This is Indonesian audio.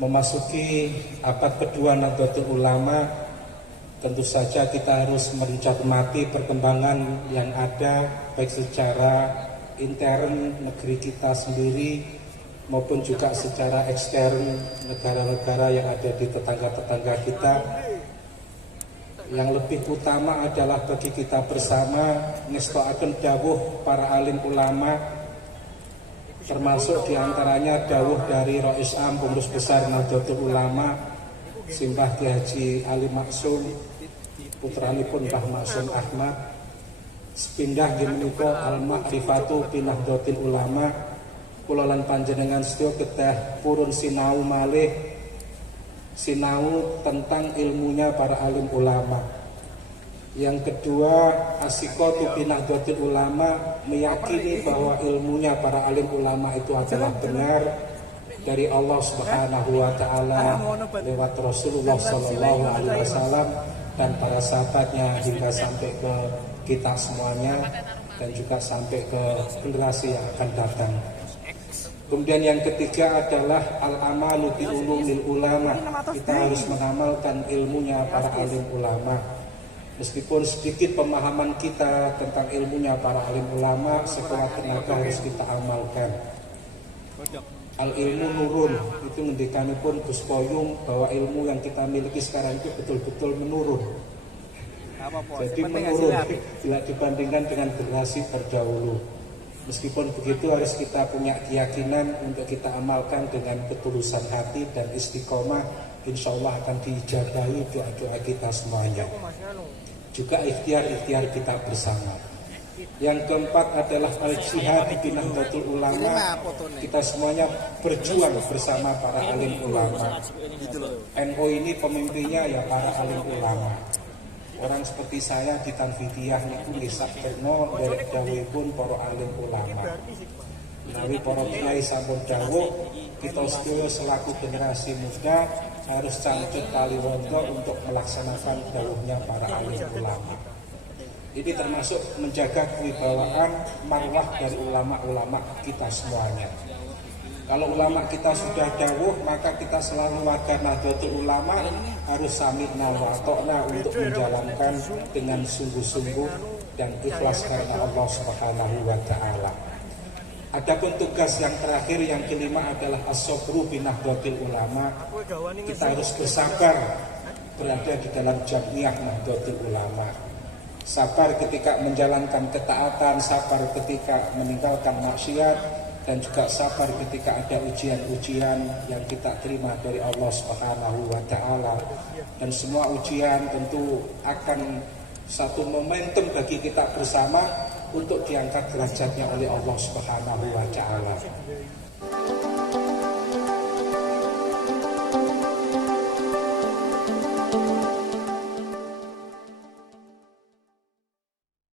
Memasuki abad kedua Nahdlatul Ulama, tentu saja kita harus mencermati perkembangan yang ada baik secara intern negeri kita sendiri maupun juga secara ekstern negara-negara yang ada di tetangga-tetangga kita. Yang lebih utama adalah bagi kita bersama ngestoaken dawuh para alim ulama, termasuk diantaranya dawuh dari Rais Am Pengurus Besar Nahdlatul Ulama Simbah Ki Haji Ali Maksum putranipun Mbah Maksum Ahmad sepindah nggih menika al-ma'rifatu bi Nahdlatul Ulama. Kula lan panjenengan sedaya kedah purun sinau malih sinau tentang ilmunya para alim ulama. Yang kedua, asikatu bi Nahdlatul Ulama, meyakini bahwa ilmunya para alim ulama itu adalah benar dari Allah Subhanahu wa taala lewat Rasulullah sallallahu alaihi wasallam dan para sahabatnya hingga sampai ke kita semuanya dan juga sampai ke generasi yang akan datang. Kemudian yang ketiga adalah al-amalu bi ulumil ulama. Kita harus mengamalkan ilmunya para alim ulama. Meskipun sedikit pemahaman kita tentang ilmunya para alim ulama, sekuat tenaga harus kita amalkan. Al-ilmu nurun, itu ngendikanipun Gus Poyung bahwa ilmu yang kita miliki sekarang itu betul-betul menurun. Jadi menurun bila dibandingkan dengan generasi terdahulu. Meskipun begitu harus kita punya keyakinan untuk kita amalkan dengan ketulusan hati dan istiqomah, insya Allah akan diijabahi doa-doa kita semuanya. Juga ikhtiar-ikhtiar kita bersama. Yang keempat adalah al-jihad bi Nahdlatul Ulama. Kita semuanya berjuang bersama para alim ulama. NU ini pemimpinnya ya para alim ulama. Orang seperti saya di Tanfidiyah niku nggih sakderno derek dawuhipun para alim ulama. Menawi para kiai sampun dawuh, kita sedaya selaku generasi muda harus cangcut kaliwondo untuk melaksanakan dawuhnya para alim ulama. Ini termasuk menjaga kewibawaan marwah dari ulama-ulama kita semuanya. Kalau ulama kita sudah dawuh, maka kita selalu warga Nahdlatul Ulama harus sami'na wa ata'na untuk menjalankan dengan sungguh-sungguh dan ikhlas karena Allah Subhanahu wa taala. Adapun tugas yang terakhir yang kelima adalah as-sabru bi Nahdlatul Ulama. Kita harus bersabar berada di dalam jamiah Nahdlatul Ulama. Sabar ketika menjalankan ketaatan, sabar ketika meninggalkan maksiat, dan juga sabar ketika ada ujian-ujian yang kita terima dari Allah Subhanahu wa taala. Dan semua ujian tentu akan satu momentum bagi kita bersama untuk diangkat derajatnya oleh Allah Subhanahu wa taala.